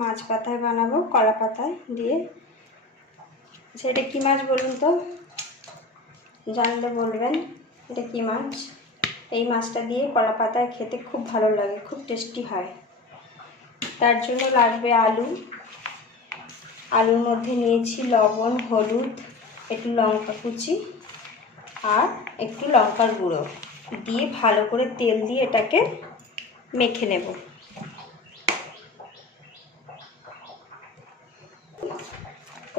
মাছ পাতায় বানাবো, কলা পাতায় দিয়ে। সেটা কি মাছ বলুন তো, জানলে বলবেন এটা কি মাছ। এই মাছটা দিয়ে কলা পাতায় খেতে খুব ভালো লাগে, খুব টেস্টি হয়। তার জন্য লাগবে আলু। আলুর মধ্যে নিয়েছি লবণ, হলুদ, একটু লঙ্কা কুচি আর একটু লঙ্কার গুঁড়ো দিয়ে ভালো করে তেল দিয়ে এটাকে মেখে নেব।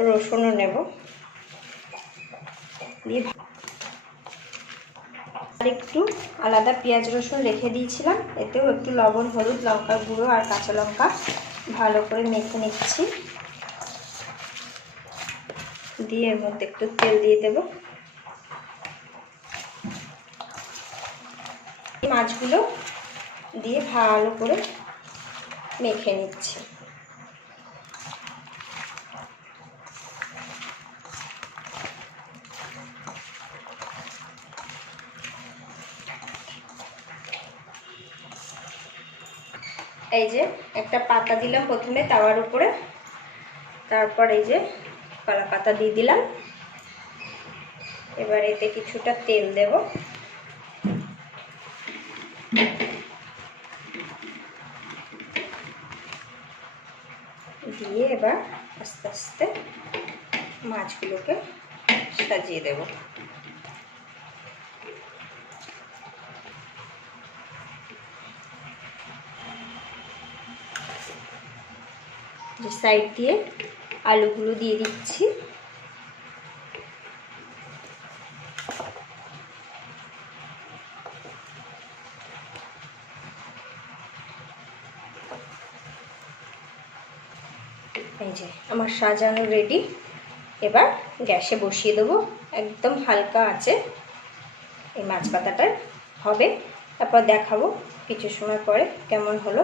রসুনও নেব দিয়ে আর একটু আলাদা পেঁয়াজ রসুন রেখে দিয়েছিলাম, এতেও একটু লবণ, হলুদ, লঙ্কার গুঁড়ো আর কাঁচা লঙ্কা ভালো করে মেখে নিচ্ছি। দিয়ে এর মধ্যে একটু তেল দিয়ে দেব। মাছগুলো দিয়ে ভালো করে মেখে নিচ্ছি। এই যে একটা পাতা দিলাম প্রথমে তাওয়ার উপরে, তারপর এই যে কলা পাতা দিয়ে দিলাম। এবার এতে কিছুটা তেল দেব, দিয়ে এবার আস্তে আস্তে মাছগুলোকে সাজিয়ে দেব। যে সাইড দিয়ে আলুগুলো দিয়ে দিচ্ছি। এই যে আমার সাজানো রেডি। এবার গ্যাসে বসিয়ে দেবো, একদম হালকা আছে এই মাছ পাতাটা হবে। তারপর দেখাবো কিছু সময় পরে কেমন হলো।